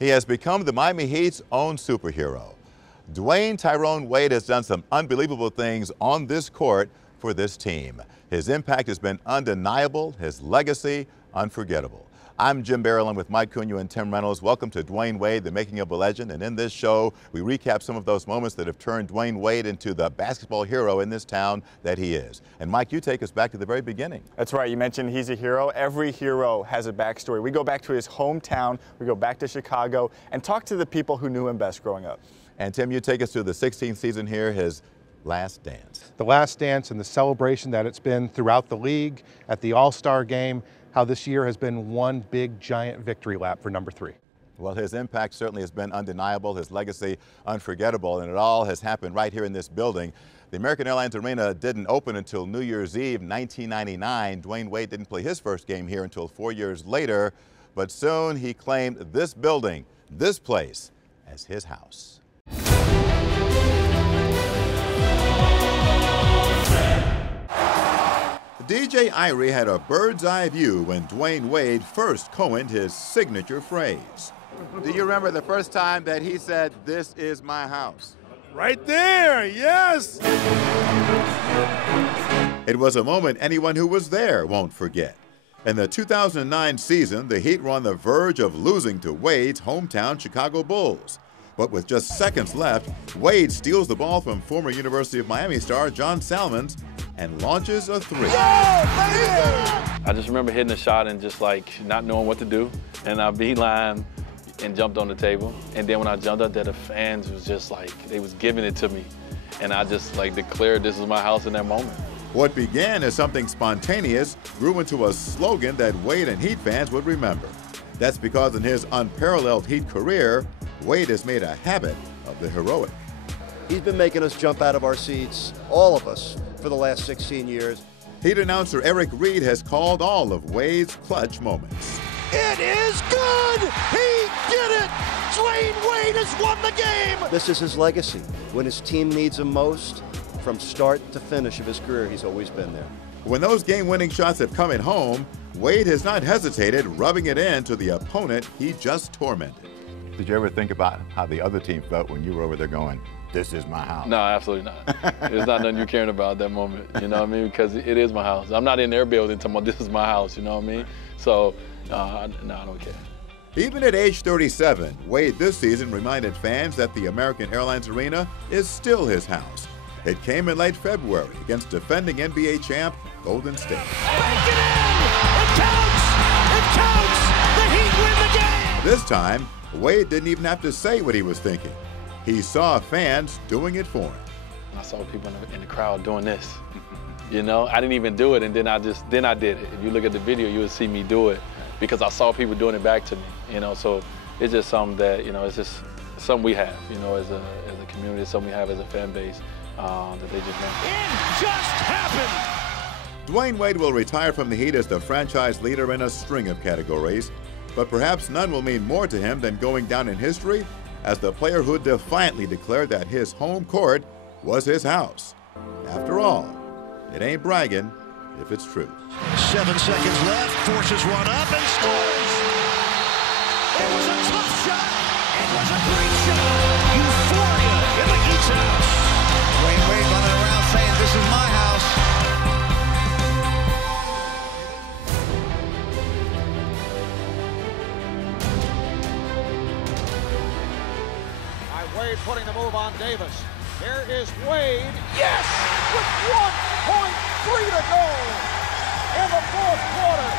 He has become the Miami Heat's own superhero. Dwyane Wade has done some unbelievable things on this court for this team. His impact has been undeniable, his legacy unforgettable. I'm Jim Barrelin with Mike Cugno and Tim Reynolds. Welcome to Dwyane Wade, the making of a legend. And in this show, we recap some of those moments that have turned Dwyane Wade into the basketball hero in this town that he is. And Mike, you take us back to the very beginning. That's right. You mentioned he's a hero. Every hero has a backstory. We go back to his hometown, we go back to Chicago, and talk to the people who knew him best growing up. And Tim, you take us through the 16th season here, his last dance. The last dance and the celebration that it's been throughout the league, at the All-Star game, how this year has been one big giant victory lap for number 3. Well, his impact certainly has been undeniable, his legacy unforgettable, and it all has happened right here in this building. The American Airlines Arena didn't open until New Year's Eve 1999. Dwyane Wade didn't play his first game here until 4 years later, but soon he claimed this building, this place, as his house. DJ Irie had a bird's eye view when Dwyane Wade first coined his signature phrase. Do you remember the first time that he said, "This is my house"? Right there, yes! It was a moment anyone who was there won't forget. In the 2009 season, the Heat were on the verge of losing to Wade's hometown Chicago Bulls. But with just seconds left, Wade steals the ball from former University of Miami star John Salmons and launches a three. I just remember hitting a shot and just like not knowing what to do. And I beeline and jumped on the table. And then when I jumped up there, the fans was just like, they was giving it to me. And I just like declared this was my house in that moment. What began as something spontaneous grew into a slogan that Wade and Heat fans would remember. That's because in his unparalleled Heat career, Wade has made a habit of the heroic. He's been making us jump out of our seats, all of us, for the last 16 years. Heat announcer Eric Reed has called all of Wade's clutch moments. It is good! He did it! Dwyane Wade has won the game! This is his legacy. When his team needs him most, from start to finish of his career, he's always been there. When those game-winning shots have come at home, Wade has not hesitated rubbing it in to the opponent he just tormented. Did you ever think about how the other team felt when you were over there going, "This is my house"? No, absolutely not. There's not nothing you caring about at that moment, you know what I mean? Because it is my house. I'm not in their building talking about this is my house, you know what I mean? So, no, I don't care. Even at age 37, Wade this season reminded fans that the American Airlines Arena is still his house. It came in late February against defending NBA champ Golden State. Bank it in! It counts! It counts! The Heat win the game! This time, Wade didn't even have to say what he was thinking. He saw fans doing it for him. I saw people in the crowd doing this. You know, I didn't even do it, and then I did it. If you look at the video, you would see me do it because I saw people doing it back to me. You know, so it's just something that, you know, it's just something we have, you know, as a community, something we have as a fan base that they just make. It just happened! Dwyane Wade will retire from the Heat as the franchise leader in a string of categories, but perhaps none will mean more to him than going down in history as the player who defiantly declared that his home court was his house. After all, it ain't bragging if it's true. 7 seconds left, forces one up and scores! It was a tough shot! It was a great shot! Euphoria in the Heat's house! Dwyane Wade running around saying, "This is my house." Wade putting the move on Davis. Here is Wade. Yes! With 1.3 to go in the fourth quarter.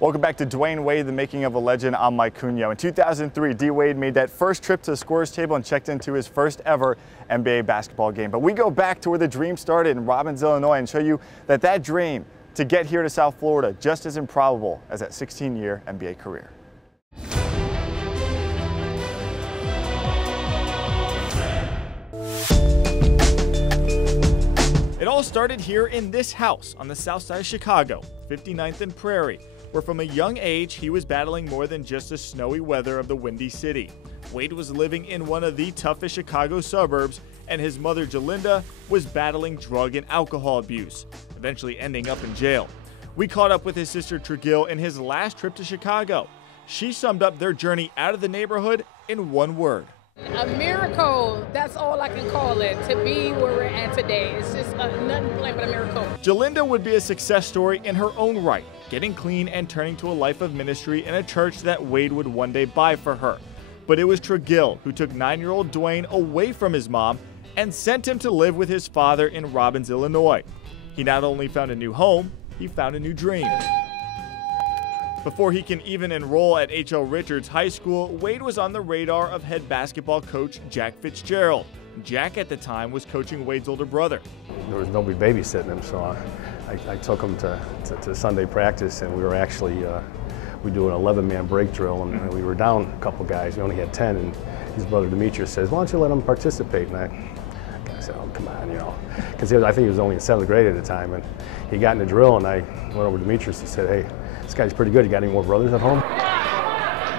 Welcome back to Dwyane Wade, the making of a legend. I'm Mike Cugno. In 2003, D. Wade made that first trip to the scorer's table and checked into his first ever NBA basketball game. But we go back to where the dream started in Robbins, Illinois, and show you that dream to get here to South Florida just as improbable as that 16-year NBA career. It all started here in this house on the south side of Chicago, 59th and Prairie, where from a young age he was battling more than just the snowy weather of the Windy City. Wade was living in one of the toughest Chicago suburbs, and his mother, Jalinda, was battling drug and alcohol abuse, eventually ending up in jail. We caught up with his sister, Tregill, in his last trip to Chicago. She summed up their journey out of the neighborhood in one word. A miracle, that's all I can call it, to be where we're at today. It's just nothing but a miracle. Jalinda would be a success story in her own right, getting clean and turning to a life of ministry in a church that Wade would one day buy for her. But it was Tregill who took 9-year-old Dwyane away from his mom and sent him to live with his father in Robbins, Illinois. He not only found a new home, he found a new dream. Before he can even enroll at H.L. Richards High School, Wade was on the radar of head basketball coach Jack Fitzgerald. Jack at the time was coaching Wade's older brother. There was nobody babysitting him, so I took him to Sunday practice, and we were actually we do an 11-man break drill, and we were down a couple guys. We only had 10, and his brother Demetrius says, "Why don't you let him participate?" And I said, "Oh, come on, you know," because I think he was only in 7th grade at the time, and he got in the drill, and I went over to Demetrius and said, "Hey, this guy's pretty good. You got any more brothers at home?"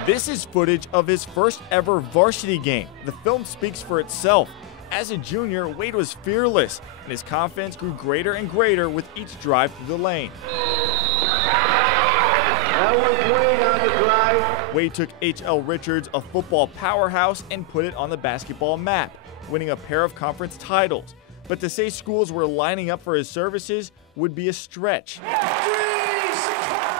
This is footage of his first ever varsity game. The film speaks for itself. As a junior, Wade was fearless, and his confidence grew greater and greater with each drive through the lane. That was Wade on the drive. Wade took H.L. Richards, a football powerhouse, and put it on the basketball map, winning a pair of conference titles. But to say schools were lining up for his services would be a stretch.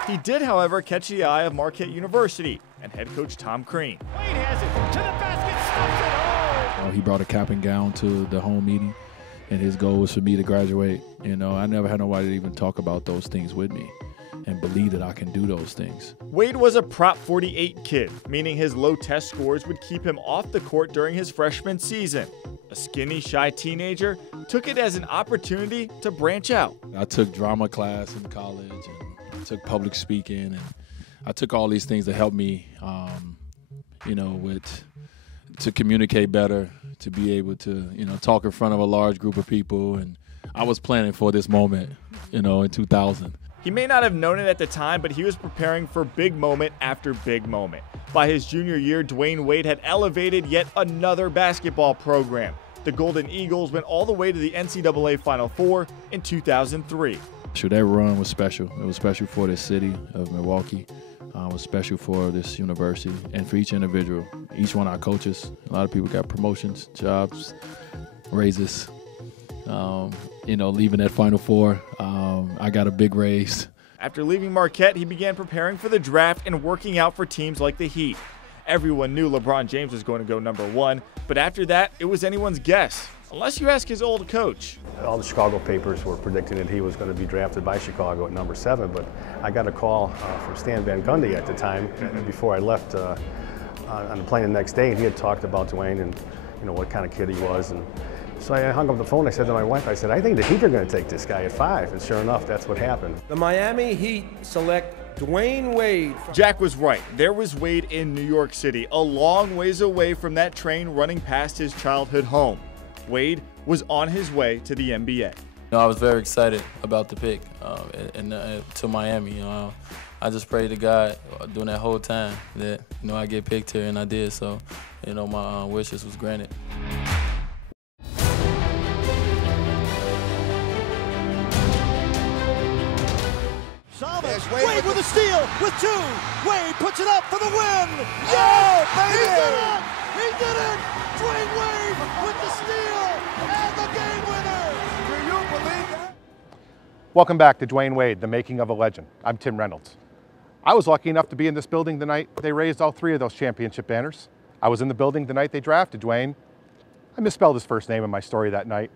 He did, however, catch the eye of Marquette University and head coach Tom Crean. Wade has it to the basket, stops it home. He brought a cap and gown to the home meeting, and his goal was for me to graduate. You know, I never had nobody to even talk about those things with me and believe that I can do those things. Wade was a Prop 48 kid, meaning his low test scores would keep him off the court during his freshman season. A skinny, shy teenager took it as an opportunity to branch out. I took drama class in college, and I took public speaking, and I took all these things to help me, you know, to communicate better, to be able to, you know, talk in front of a large group of people. And I was planning for this moment, you know, in 2000. He may not have known it at the time, but he was preparing for big moment after big moment. By his junior year, Dwyane Wade had elevated yet another basketball program. The Golden Eagles went all the way to the NCAA Final Four in 2003. Sure, that run was special. It was special for the city of Milwaukee. It was special for this university and for each individual. Each one of our coaches, a lot of people got promotions, jobs, raises. You know, leaving that Final Four, I got a big raise. After leaving Marquette, he began preparing for the draft and working out for teams like the Heat. Everyone knew LeBron James was going to go #1, but after that, it was anyone's guess, unless you ask his old coach. All the Chicago papers were predicting that he was going to be drafted by Chicago at #7, but I got a call from Stan Van Gundy at the time before I left on the plane the next day, and he had talked about Dwyane and, you know, what kind of kid he was. And so I hung up the phone. I said to my wife, I said, "I think the Heat are going to take this guy at 5." And sure enough, that's what happened. The Miami Heat select Dwyane Wade. Jack was right. There was Wade in New York City, a long ways away from that train running past his childhood home. Wade was on his way to the NBA. You know, I was very excited about the pick to Miami. You know, I just prayed to God during that whole time that, you know, I get picked here, and I did. So, you know, my wishes was granted. Wade with a steal, with 2. Wade puts it up for the win. Yeah, baby! He did it! He did it! Dwyane Wade with the steal and the game winner. Do you believe that? Welcome back to Dwyane Wade, the making of a legend. I'm Tim Reynolds. I was lucky enough to be in this building the night they raised all 3 of those championship banners. I was in the building the night they drafted Dwyane. I misspelled his first name in my story that night.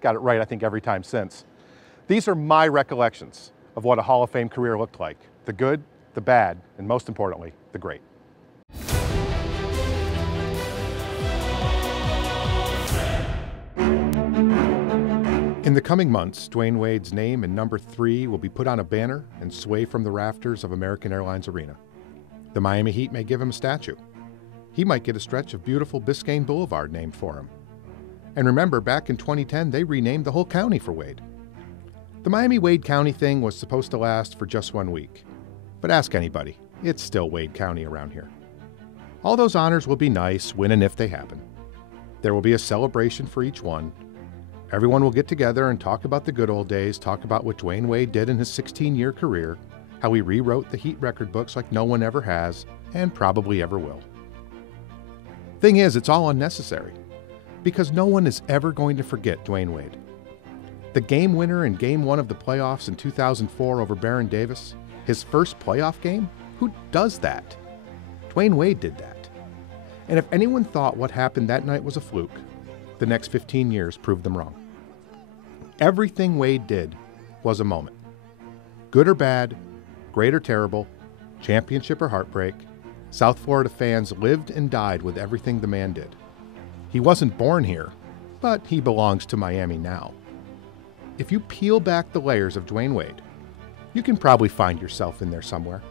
Got it right, I think, every time since. These are my recollections of what a Hall of Fame career looked like. The good, the bad, and most importantly, the great. In the coming months, Dwyane Wade's name and number 3 will be put on a banner and sway from the rafters of American Airlines Arena. The Miami Heat may give him a statue. He might get a stretch of beautiful Biscayne Boulevard named for him. And remember, back in 2010, they renamed the whole county for Wade. The Miami-Wade County thing was supposed to last for just 1 week. But ask anybody, it's still Wade County around here. All those honors will be nice when and if they happen. There will be a celebration for each one. Everyone will get together and talk about the good old days, talk about what Dwyane Wade did in his 16-year career, how he rewrote the Heat record books like no one ever has and probably ever will. Thing is, it's all unnecessary, because no one is ever going to forget Dwyane Wade. The game winner in Game 1 of the playoffs in 2004 over Baron Davis, his first playoff game? Who does that? Dwyane Wade did that. And if anyone thought what happened that night was a fluke, the next 15 years proved them wrong. Everything Wade did was a moment. Good or bad, great or terrible, championship or heartbreak, South Florida fans lived and died with everything the man did. He wasn't born here, but he belongs to Miami now. If you peel back the layers of Dwyane Wade, you can probably find yourself in there somewhere.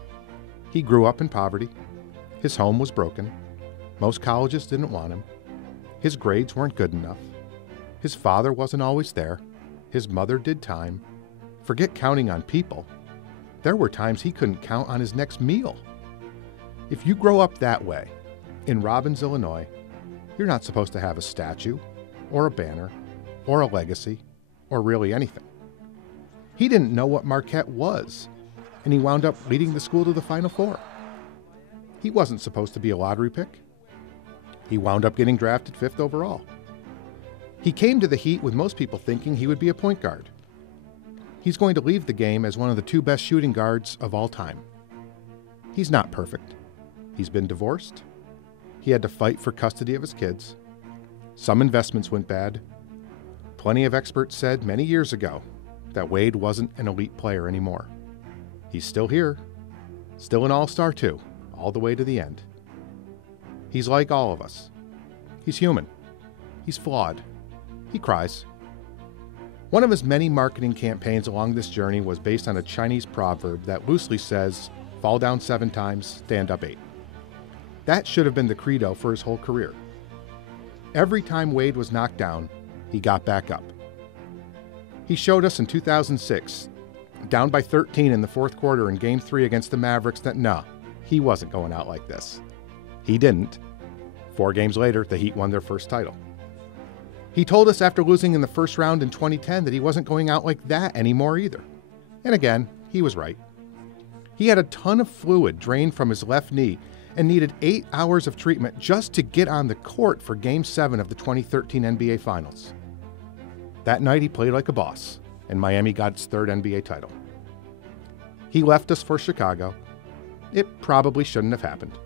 He grew up in poverty. His home was broken. Most colleges didn't want him. His grades weren't good enough. His father wasn't always there. His mother did time. Forget counting on people. There were times he couldn't count on his next meal. If you grow up that way, in Robbins, Illinois, you're not supposed to have a statue, or a banner, or a legacy, or really anything. He didn't know what Marquette was, and he wound up leading the school to the Final Four. He wasn't supposed to be a lottery pick. He wound up getting drafted 5th overall. He came to the Heat with most people thinking he would be a point guard. He's going to leave the game as one of the 2 best shooting guards of all time. He's not perfect. He's been divorced. He had to fight for custody of his kids. Some investments went bad. Plenty of experts said many years ago that Wade wasn't an elite player anymore. He's still here, still an all-star too, all the way to the end. He's like all of us. He's human. He's flawed. He cries. One of his many marketing campaigns along this journey was based on a Chinese proverb that loosely says, "Fall down 7 times, stand up 8." That should have been the credo for his whole career. Every time Wade was knocked down, he got back up. He showed us in 2006, down by 13 in the 4th quarter in Game 3 against the Mavericks, that no, he wasn't going out like this. He didn't. 4 games later, the Heat won their first title. He told us after losing in the first round in 2010 that he wasn't going out like that anymore either. And again, he was right. He had a ton of fluid drained from his left knee and needed 8 hours of treatment just to get on the court for Game 7 of the 2013 NBA Finals. That night he played like a boss, and Miami got its 3rd NBA title. He left us for Chicago. It probably shouldn't have happened.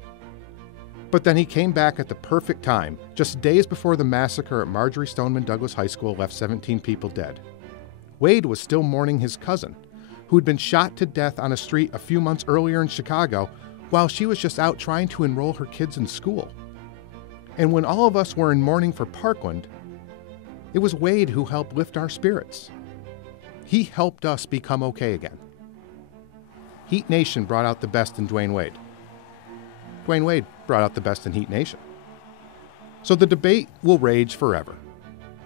But then he came back at the perfect time, just days before the massacre at Marjory Stoneman Douglas High School left 17 people dead. Wade was still mourning his cousin, who had been shot to death on a street a few months earlier in Chicago while she was just out trying to enroll her kids in school. And when all of us were in mourning for Parkland, it was Wade who helped lift our spirits. He helped us become okay again. Heat Nation brought out the best in Dwyane Wade. Dwyane Wade brought out the best in Heat Nation. So the debate will rage forever.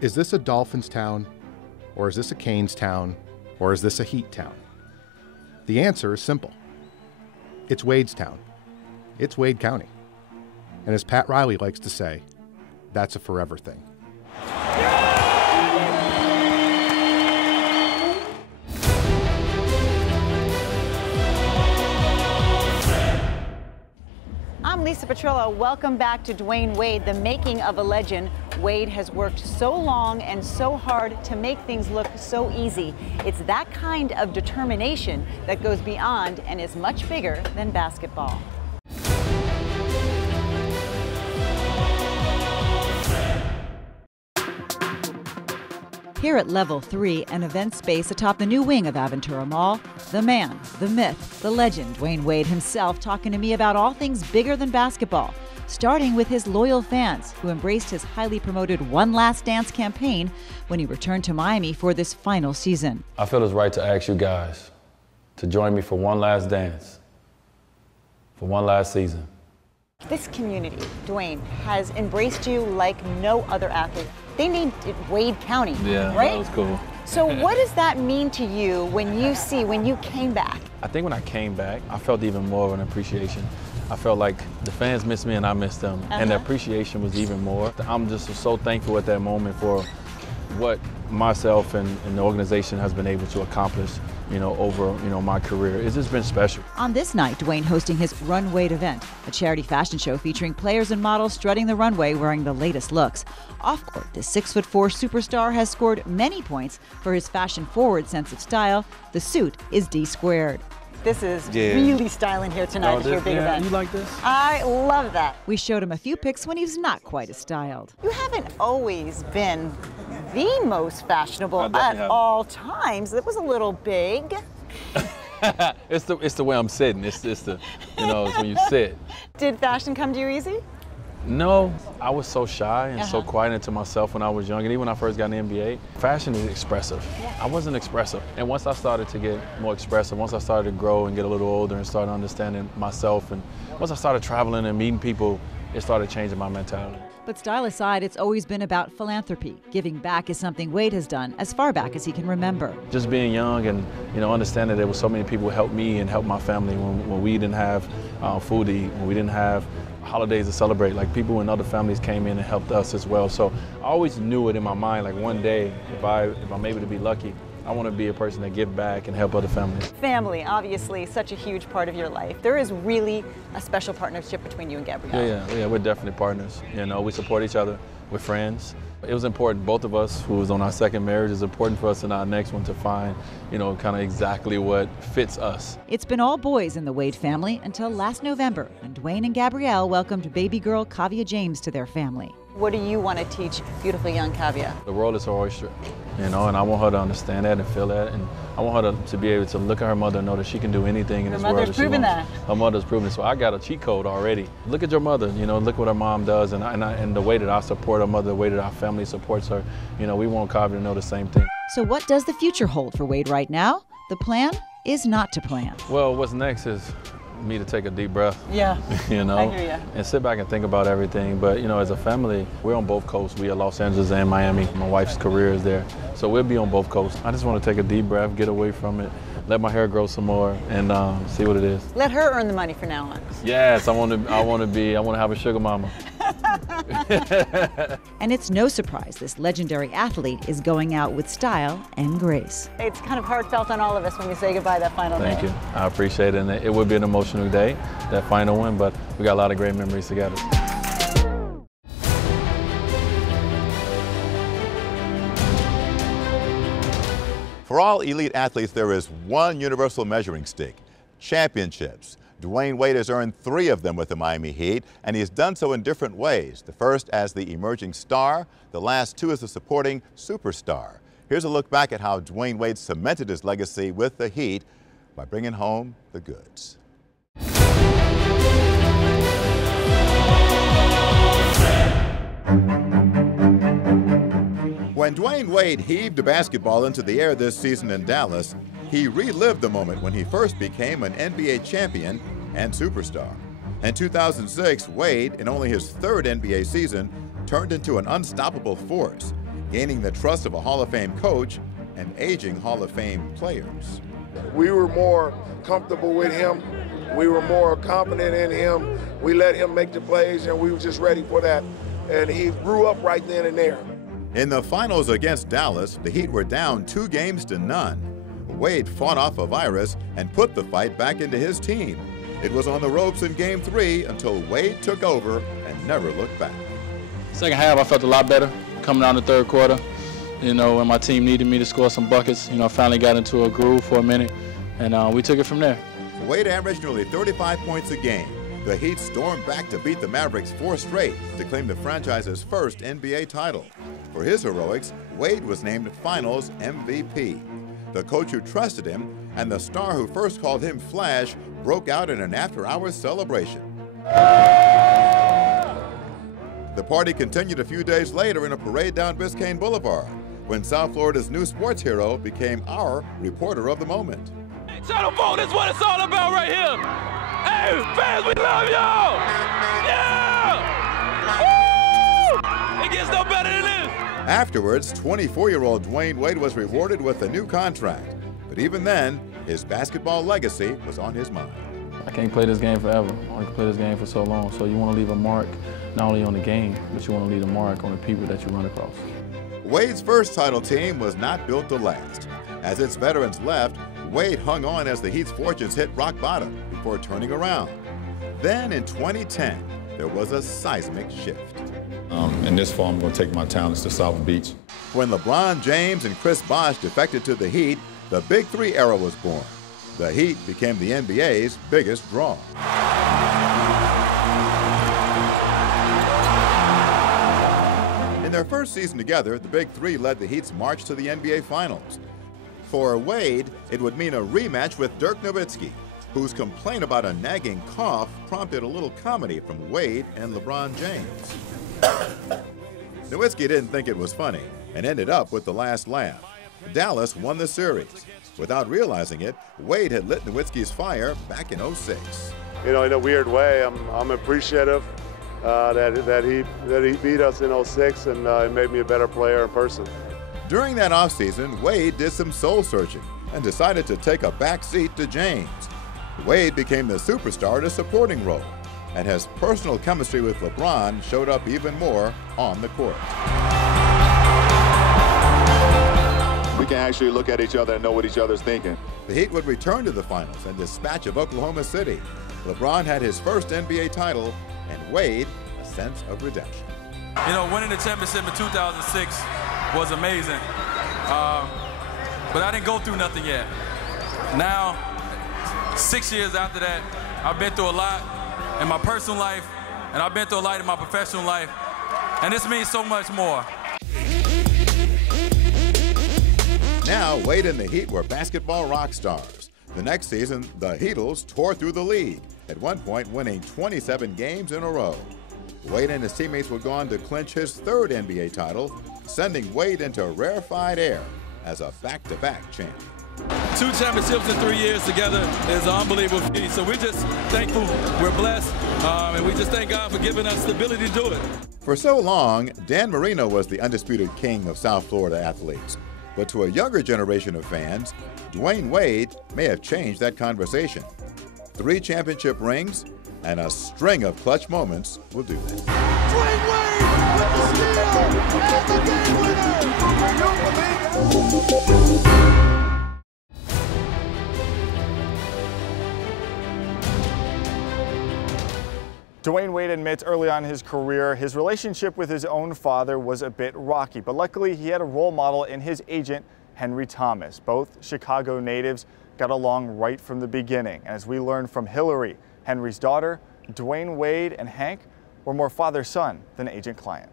Is this a Dolphins town, or is this a Canes town, or is this a Heat town? The answer is simple. It's Wade's town. It's Wade County. And as Pat Riley likes to say, that's a forever thing. I'm Lisa Petrillo. Welcome back to Dwyane Wade, the making of a legend. Wade has worked so long and so hard to make things look so easy. It's that kind of determination that goes beyond and is much bigger than basketball. Here at Level 3, an event space atop the new wing of Aventura Mall, the man, the myth, the legend, Dwyane Wade himself, talking to me about all things bigger than basketball, starting with his loyal fans who embraced his highly promoted One Last Dance campaign when he returned to Miami for this final season. I feel it's right to ask you guys to join me for one last dance, for one last season. This community, Dwyane, has embraced you like no other athlete. They named it Wade County, Yeah, right? that was cool. So what does that mean to you when you came back? I think when I came back, I felt even more of an appreciation. I felt like the fans missed me and I missed them, and the appreciation was even more. I'm just so thankful at that moment for what myself and the organization has been able to accomplish, over, my career. It's just been special. On this night, Dwyane hosting his Run Wade event, a charity fashion show featuring players and models strutting the runway wearing the latest looks. Off-court, the 6'4" superstar has scored many points for his fashion-forward sense of style. The suit is D-squared. This is really styling here tonight at your big event. You like this? I love that. We showed him a few pics when he was not quite as styled. You haven't always been the most fashionable at all times. It was a little big. It's the way I'm sitting. It's the, it's when you sit. Did fashion come to you easy? No, I was so shy and so quiet into myself when I was young, and even when I first got in the NBA. Fashion is expressive. I wasn't expressive. And once I started to get more expressive, once I started to grow and get a little older and start understanding myself, and once I started traveling and meeting people, it started changing my mentality. But style aside, it's always been about philanthropy. Giving back is something Wade has done as far back as he can remember. Just being young and understanding there was so many people who helped me and helped my family when we didn't have food to eat, when we didn't have holidays to celebrate. Like, people in other families came in and helped us as well. So I always knew it in my mind, like, one day, if I'm able to be lucky, I want to be a person that give back and help other families. Family, obviously, such a huge part of your life. There is really a special partnership between you and Gabrielle. Yeah, we're definitely partners. We support each other. We're friends. It was important, both of us who was on our second marriage, it's important for us in our next one to find, kind of exactly what fits us. It's been all boys in the Wade family until last November, when Dwyane and Gabrielle welcomed baby girl Kavia James to their family. What do you want to teach beautiful young Kavia? The world is her oyster, and I want her to understand that and feel that, and I want her to be able to look at her mother and know that she can do anything in this world that she wants. Her mother's proven it, so I got a cheat code already. Look at your mother, look what her mom does, and the way that I support her mother, the way that our family supports her, we want Kavia to know the same thing. So what does the future hold for Wade right now? The plan is not to plan. Well, what's next is me to take a deep breath. Yeah, I hear you. And sit back and think about everything. But, as a family, we're on both coasts. We are Los Angeles and Miami. My wife's career is there. So we'll be on both coasts. I just want to take a deep breath, get away from it, let my hair grow some more, and see what it is. Let her earn the money from now on. Yes, I want to have a sugar mama. And it's no surprise this legendary athlete is going out with style and grace. It's kind of heartfelt on all of us when you say goodbye that final day. Thank you. I appreciate it. And it would be an emotional day, that final one, but we got a lot of great memories together. For all elite athletes, there is one universal measuring stick: championships. Dwyane Wade has earned 3 of them with the Miami Heat, and he has done so in different ways. The first as the emerging star, the last 2 as the supporting superstar. Here's a look back at how Dwyane Wade cemented his legacy with the Heat by bringing home the goods. When Dwyane Wade heaved a basketball into the air this season in Dallas, he relived the moment when he first became an NBA champion and superstar. In 2006, Wade, in only his 3rd NBA season, turned into an unstoppable force, gaining the trust of a Hall of Fame coach and aging Hall of Fame players. We were more comfortable with him. We were more confident in him. We let him make the plays, and we were just ready for that. And he grew up right then and there. In the finals against Dallas, the Heat were down 2 games to none. Wade fought off a virus and put the fight back into his team. It was on the ropes in Game 3 until Wade took over and never looked back. Second half, I felt a lot better coming down the 3rd quarter. When my team needed me to score some buckets, I finally got into a groove for a minute, and we took it from there. Wade averaged nearly 35 points a game. The Heat stormed back to beat the Mavericks 4 straight to claim the franchise's first NBA title. For his heroics, Wade was named Finals MVP. The coach who trusted him and the star who first called him Flash broke out in an after-hours celebration. The party continued a few days later in a parade down Biscayne Boulevard, when South Florida's new sports hero became our reporter of the moment. Hey, Channel 4, this is what it's all about right here. Hey, fans, we love y'all! Yeah! Woo! It gets no better than this. Afterwards, 24-year-old Dwyane Wade was rewarded with a new contract. But even then, his basketball legacy was on his mind. I can't play this game forever. I only can play this game for so long. So you want to leave a mark not only on the game, but you want to leave a mark on the people that you run across. Wade's first title team was not built to last. As its veterans left, Wade hung on as the Heat's fortunes hit rock bottom before turning around. Then in 2010, there was a seismic shift. In this fall, I'm going to take my talents to South Beach. When LeBron James and Chris Bosh defected to the Heat, the Big Three era was born. The Heat became the NBA's biggest draw. In their first season together, the Big Three led the Heat's march to the NBA Finals. For Wade, it would mean a rematch with Dirk Nowitzki, whose complaint about a nagging cough prompted a little comedy from Wade and LeBron James. Nowitzki didn't think it was funny and ended up with the last laugh. Dallas won the series. Without realizing it, Wade had lit Nowitzki's fire back in '06. You know, in a weird way, I'm appreciative that he beat us in '06 and it made me a better player in person. During that offseason, Wade did some soul searching and decided to take a back seat to James. Wade became the superstar in a supporting role, and his personal chemistry with LeBron showed up even more on the court. We can actually look at each other and know what each other's thinking. The Heat would return to the finals and dispatch of Oklahoma City. LeBron had his first NBA title, and Wade a sense of redemption. You know, winning the championship in 2006 was amazing, but I didn't go through nothing yet. Now, 6 years after that, I've been through a lot in my personal life, and I've been through a lot in my professional life, and this means so much more. Now, Wade and the Heat were basketball rock stars. The next season, the Heatles tore through the league, at one point winning 27 games in a row. Wade and his teammates would go on to clinch his third NBA title, sending Wade into rarefied air as a back-to-back champion. 2 championships in 3 years together is an unbelievable feat. So we're just thankful, we're blessed, and we just thank God for giving us the ability to do it. For so long, Dan Marino was the undisputed king of South Florida athletes. But to a younger generation of fans, Dwyane Wade may have changed that conversation. 3 championship rings and a string of clutch moments will do that. Dwyane Wade with the steal and the game winner. Dwyane Wade admits early on in his career, his relationship with his own father was a bit rocky, but luckily he had a role model in his agent, Henry Thomas. Both Chicago natives got along right from the beginning. And as we learned from Hillary, Henry's daughter, Dwyane Wade and Hank were more father-son than agent-client.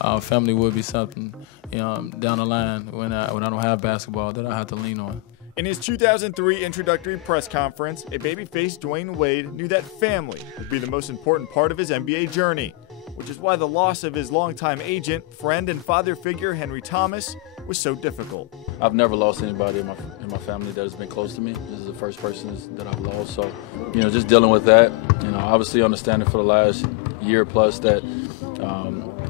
Our family would be something, you know, down the line when I don't have basketball that I have to lean on. In his 2003 introductory press conference, a baby-faced Dwyane Wade knew that family would be the most important part of his NBA journey, which is why the loss of his longtime agent, friend, and father figure Henry Thomas was so difficult. I've never lost anybody in my family that has been close to me. This is the first person that I've lost, so you know, just dealing with that. You know, obviously understanding for the last year plus that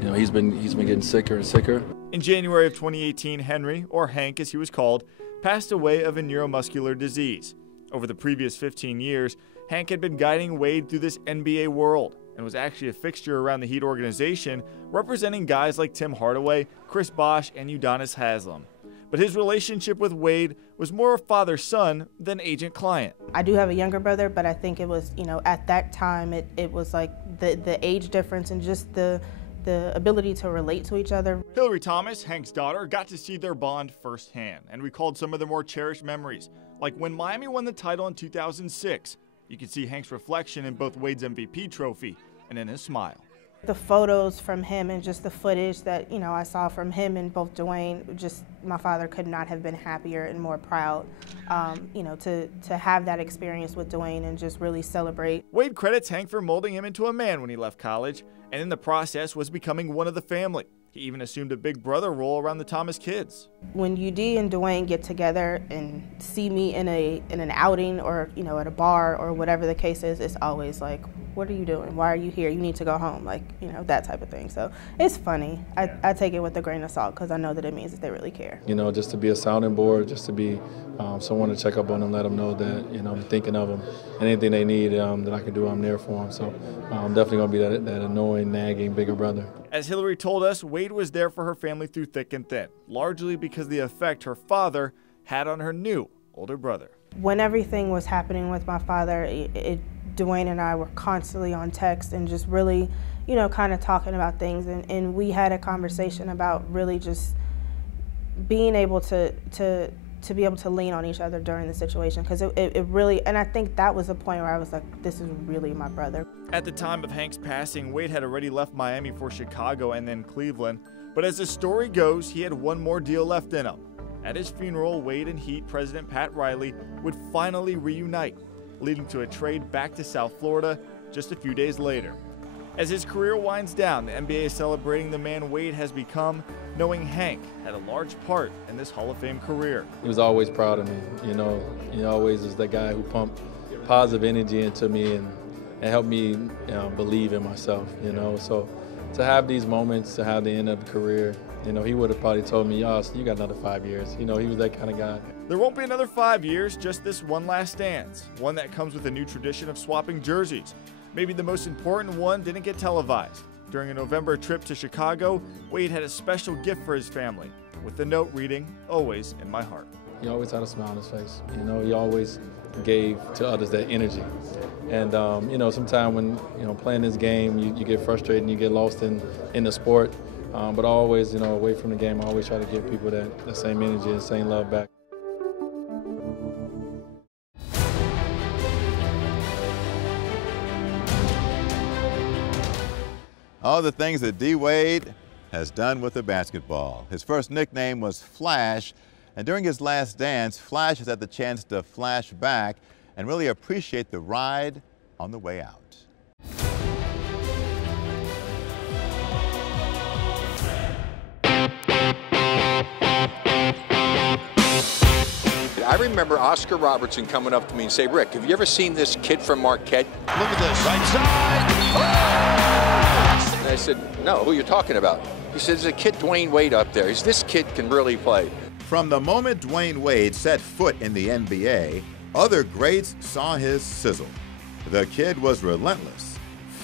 you know, he's been getting sicker and sicker. In January of 2018, Henry, or Hank as he was called, passed away of a neuromuscular disease. Over the previous 15 years, Hank had been guiding Wade through this NBA world and was actually a fixture around the Heat organization, representing guys like Tim Hardaway, Chris Bosh, and Udonis Haslem. But his relationship with Wade was more father-son than agent-client. I do have a younger brother, but I think it was, you know, at that time, it was like the age difference and just the ability to relate to each other. Hillary Thomas, Hank's daughter, got to see their bond firsthand and recalled some of their more cherished memories, like when Miami won the title in 2006. You could see Hank's reflection in both Wade's MVP trophy and in his smile. The photos from him and just the footage that, you know, I saw from him and both Dwyane, just my father could not have been happier and more proud, you know, to have that experience with Dwyane and just really celebrate. Wade credits Hank for molding him into a man when he left college, and in the process was becoming one of the family. He even assumed a big brother role around the Thomas kids. When UD and Dwyane get together and see me in an outing or, you know, at a bar or whatever the case is, it's always like, what are you doing? Why are you here? You need to go home, like, you know, that type of thing. So it's funny. I take it with a grain of salt because I know that it means that they really care. You know, just to be a sounding board, just to be someone to check up on them, let them know that, you know, I'm thinking of them. Anything they need that I can do, I'm there for them. So I'm definitely going to be that annoying, nagging, bigger brother. As Hillary told us, Wade was there for her family through thick and thin, largely because of the effect her father had on her new older brother. When everything was happening with my father, Dwyane and I were constantly on text and just really, you know, kind of talking about things. And we had a conversation about really just being able to be able to lean on each other during the situation, because it really, and I think that was the point where I was like, this is really my brother. At the time of Hank's passing, Wade had already left Miami for Chicago and then Cleveland, but as the story goes, he had one more deal left in him. At his funeral, Wade and Heat president Pat Riley would finally reunite, leading to a trade back to South Florida just a few days later. As his career winds down, the NBA is celebrating the man Wade has become, knowing Hank had a large part in this Hall of Fame career. He was always proud of me, you know. He always was that guy who pumped positive energy into me and helped me believe in myself, you know. So to have these moments, to have the end of the career, you know, he would have probably told me, "Yoss, you got another 5 years." You know, he was that kind of guy. There won't be another 5 years, just this one last dance, one that comes with a new tradition of swapping jerseys. Maybe the most important one didn't get televised. During a November trip to Chicago, Wade had a special gift for his family, with the note reading, "Always in my heart." He always had a smile on his face. You know, he always gave to others that energy. And, you know, sometimes when, you know, playing this game, you get frustrated and you get lost in the sport. But always, you know, away from the game, I always try to give people that same energy and same love back. All the things that D. Wade has done with the basketball. His first nickname was Flash, and during his last dance, Flash has had the chance to flash back and really appreciate the ride on the way out. I remember Oscar Robertson coming up to me and say, "Rick, have you ever seen this kid from Marquette?" Look at this, right side. Oh! And I said, "No, who are you talking about?" He said, "There's a kid, Dwyane Wade, up there. This kid can really play." From the moment Dwyane Wade set foot in the NBA, other greats saw his sizzle. The kid was relentless,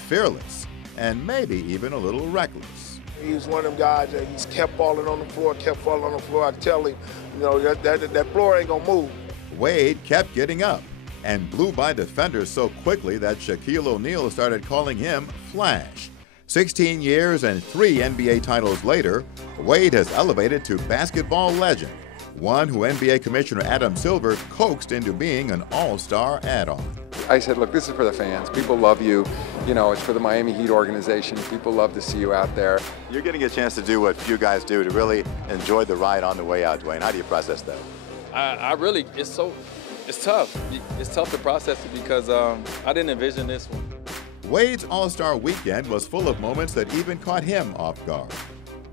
fearless, and maybe even a little reckless. He was one of them guys that he's kept falling on the floor, I tell him, you know, that floor ain't gonna move. Wade kept getting up and blew by defenders so quickly that Shaquille O'Neal started calling him Flash. 16 years and 3 NBA titles later, Wade has elevated to basketball legend, one who NBA Commissioner Adam Silver coaxed into being an all-star add-on. I said, look, this is for the fans. People love you. You know, it's for the Miami Heat organization. People love to see you out there. You're getting a chance to do what few guys do, to really enjoy the ride on the way out, Dwyane. How do you process that? I really, it's tough. It's tough to process it because I didn't envision this one. Wade's All-Star weekend was full of moments that even caught him off guard.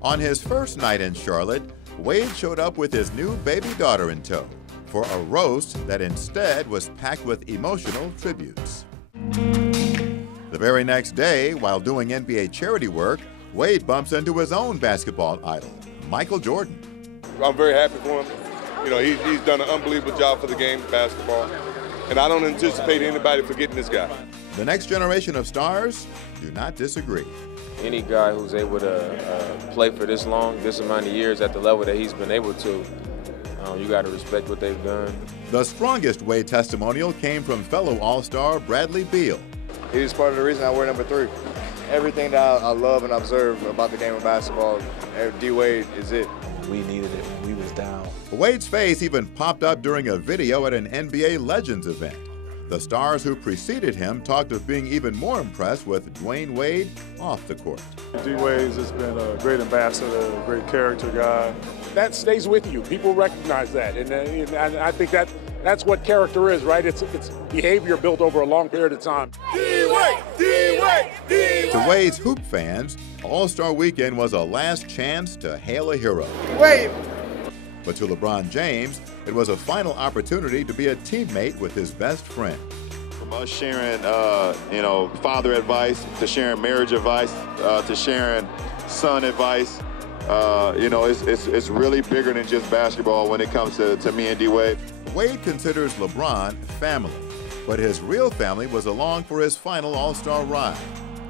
On his first night in Charlotte, Wade showed up with his new baby daughter in tow for a roast that instead was packed with emotional tributes. The very next day, while doing NBA charity work, Wade bumps into his own basketball idol, Michael Jordan. I'm very happy for him. You know, he's done an unbelievable job for the game of basketball, and I don't anticipate anybody forgetting this guy. The next generation of stars do not disagree. Any guy who's able to play for this long, this amount of years at the level that he's been able to, you got to respect what they've done. The strongest Wade testimonial came from fellow All-Star Bradley Beal. He was part of the reason I wear number 3. Everything that I love and observe about the game of basketball, D. Wade is it. We needed it when we was down. Wade's face even popped up during a video at an NBA Legends event. The stars who preceded him talked of being even more impressed with Dwyane Wade off the court. D. Wade's has been a great ambassador, a great character guy. That stays with you. People recognize that, and I think that's what character is, right? It's behavior built over a long period of time. D-Wade, D-Wade, D-Wade. To Wade's hoop fans, All-Star Weekend was a last chance to hail a hero. Wade. But to LeBron James, it was a final opportunity to be a teammate with his best friend. from us sharing, father advice to sharing marriage advice to sharing son advice. It's really bigger than just basketball when it comes to me and D-Wade. Wade considers LeBron family, but his real family was along for his final All-Star ride.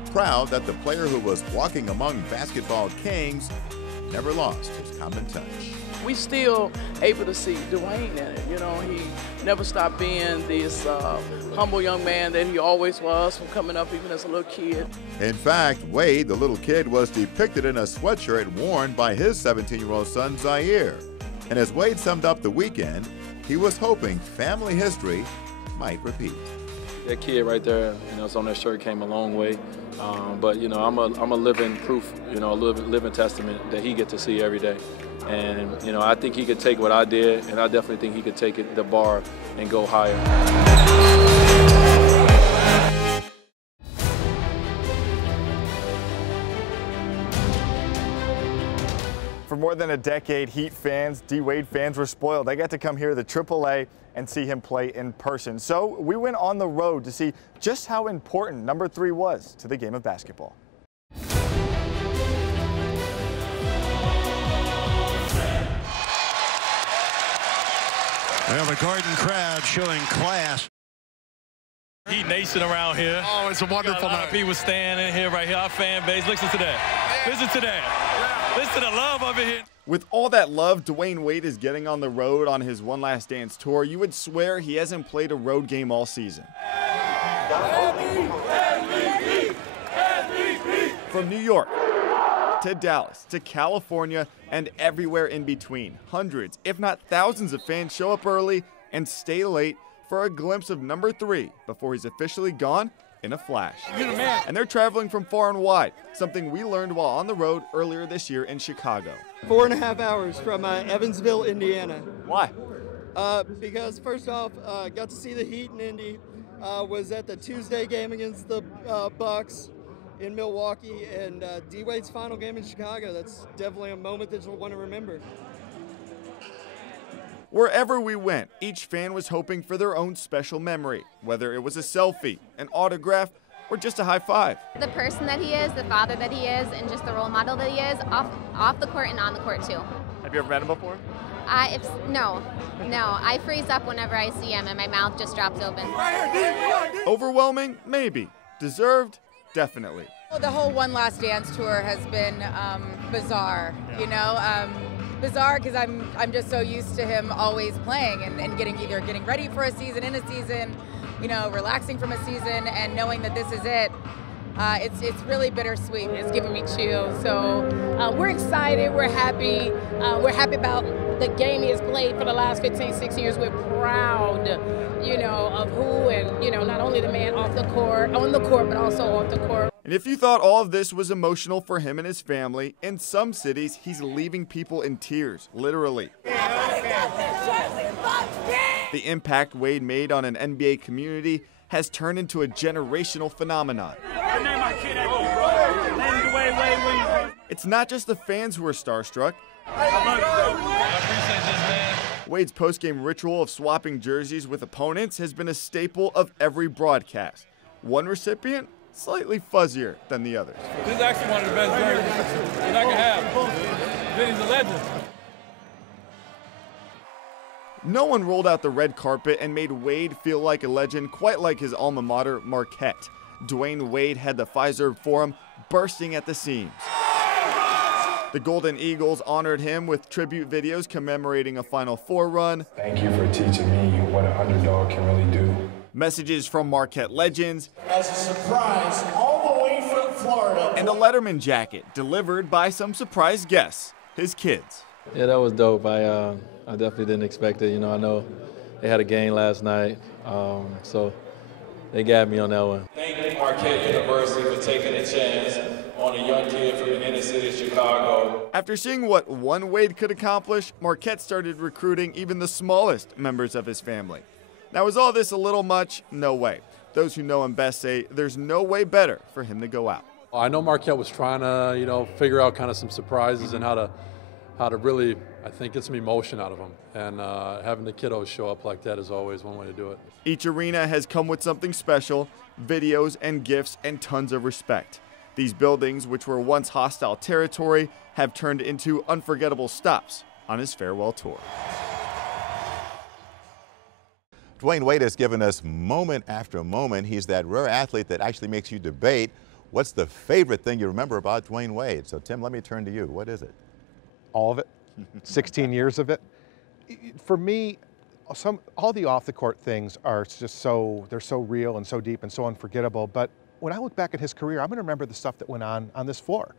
Proud that the player who was walking among basketball kings never lost his common touch. We still able to see Dwyane in it. You know, he never stopped being this humble young man that he always was from coming up even as a little kid. In fact, Wade, the little kid, was depicted in a sweatshirt worn by his 17-year-old son, Zaire. And as Wade summed up the weekend, he was hoping family history might repeat. That kid right there, it's on that shirt came a long way. But I'm a living proof, a living testament that he get to see every day. And I think he could take what I did, and I definitely think he could take the bar and go higher. For more than a decade, Heat fans, D-Wade fans were spoiled. They got to come here to AAA and see him play in person. So we went on the road to see just how important number 3 was to the game of basketball. Well, the Garden crowd showing class. Heat Nation around here. Oh, it's a wonderful night. People standing here, right here, our fan base. Listen to that. Listen to that. Listen to the love over here. With all that love Dwyane Wade is getting on the road on his One Last Dance tour, you would swear he hasn't played a road game all season. From New York to Dallas to California and everywhere in between, hundreds, if not thousands of fans show up early and stay late for a glimpse of number 3 before he's officially gone in a flash. And they're traveling from far and wide, something we learned while on the road earlier this year in Chicago. 4.5 hours from Evansville, Indiana. Why? Because first off, got to see the Heat in Indy, was at the Tuesday game against the Bucks in Milwaukee, and D-Wade's final game in Chicago. That's definitely a moment that you'll want to remember. Wherever we went, each fan was hoping for their own special memory, whether it was a selfie, an autograph, or just a high five. The person that he is, the father that he is, and just the role model that he is, off the court and on the court too. Have you ever met him before? No. I freeze up whenever I see him and my mouth just drops open. Overwhelming? Maybe. Deserved? Definitely. Well, the whole One Last Dance tour has been bizarre, bizarre because I'm just so used to him always playing and either getting ready for a season, in a season, relaxing from a season, and knowing that this is it. It's really bittersweet. It's giving me chills. So we're excited. We're happy. We're happy about the game he has played for the last 15, 16 years. We're proud, of who and, not only the man on the court, but also off the court. And if you thought all of this was emotional for him and his family, in some cities, he's leaving people in tears, literally. The impact Wade made on an NBA community has turned into a generational phenomenon. It's not just the fans who are starstruck. Wade's post-game ritual of swapping jerseys with opponents has been a staple of every broadcast. One recipient, slightly fuzzier than the others. This is actually one of the best jerseys that I can have. Vinny's a legend. No one rolled out the red carpet and made Wade feel like a legend quite like his alma mater, Marquette. Dwyane Wade had the Fiserv Forum bursting at the seams. The Golden Eagles honored him with tribute videos commemorating a Final Four run. Thank you for teaching me what an underdog can really do. Messages from Marquette legends. As a surprise, all the way from Florida. And a Letterman jacket delivered by some surprise guests, his kids. Yeah, that was dope. I definitely didn't expect it. I know they had a game last night, so they got me on that one. Thank Marquette University for taking a chance on a young kid from the inner city of Chicago. After seeing what one Wade could accomplish, Marquette started recruiting even the smallest members of his family. Now, is all this a little much? No way. Those who know him best say there's no way better for him to go out. I know Marquette was trying to, figure out kind of some surprises and how to to really, I think, get some emotion out of them. And having the kiddos show up like that is always one way to do it. Each arena has come with something special, videos and gifts and tons of respect. These buildings, which were once hostile territory, have turned into unforgettable stops on his farewell tour. Dwyane Wade has given us moment after moment. He's that rare athlete that actually makes you debate what's the favorite thing you remember about Dwyane Wade. So, Tim, let me turn to you. What is it? All of it. 16 years of it. For me, all the off-the-court things are just they're so real and so deep and so unforgettable. But when I look back at his career, I'm going to remember the stuff that went on this floor.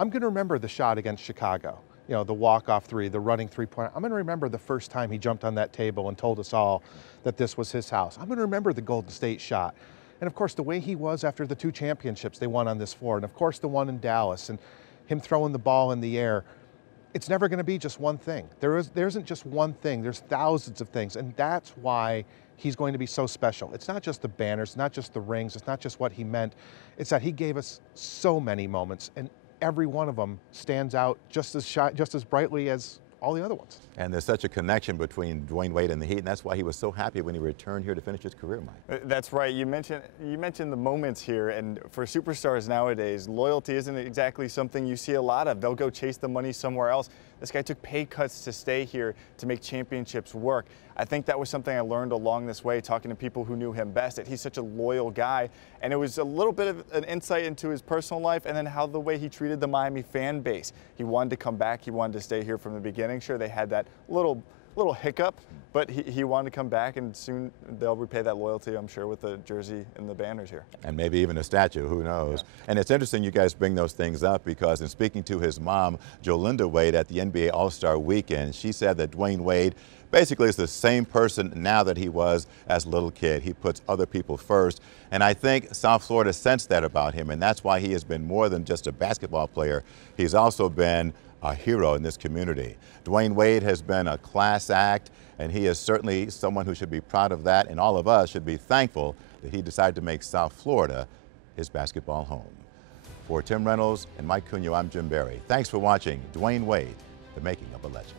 I'm going to remember the shot against Chicago. You know, the walk-off three, the running three-pointer. I'm going to remember the first time he jumped on that table and told us all that this was his house. I'm going to remember the Golden State shot. And of course, the way he was after the 2 championships they won on this floor. And of course, the one in Dallas and him throwing the ball in the air. It's never going to be just one thing. There isn't just one thing. There's thousands of things. And that's why he's going to be so special. It's not just the banners, not just the rings. It's not just what he meant. It's that he gave us so many moments. And every one of them stands out just as brightly as all the other ones. And there's such a connection between Dwyane Wade and the Heat, and that's why he was so happy when he returned here to finish his career, Mike. That's right. You mentioned the moments here, and for superstars nowadays, loyalty isn't exactly something you see a lot of. They'll go chase the money somewhere else. This guy took pay cuts to stay here to make championships work. I think that was something I learned along this way, talking to people who knew him best, that he's such a loyal guy. And it was a little bit of an insight into his personal life and then how the way he treated the Miami fan base. He wanted to come back. He wanted to stay here from the beginning. Sure, they had that little hiccup, but he wanted to come back, and soon they'll repay that loyalty, I'm sure, with the jersey and the banners here. And maybe even a statue, who knows. Yeah. And it's interesting you guys bring those things up, because in speaking to his mom, Jolinda Wade, at the NBA All-Star Weekend, she said that Dwyane Wade basically is the same person now that he was as a little kid. He puts other people first, and I think South Florida sensed that about him, and that's why he has been more than just a basketball player. He's also been a hero in this community. Dwyane Wade has been a class act, and he is certainly someone who should be proud of that, and all of us should be thankful that he decided to make South Florida his basketball home. For Tim Reynolds and Mike Cugno, I'm Jim Barry. Thanks for watching Dwyane Wade, the making of a legend.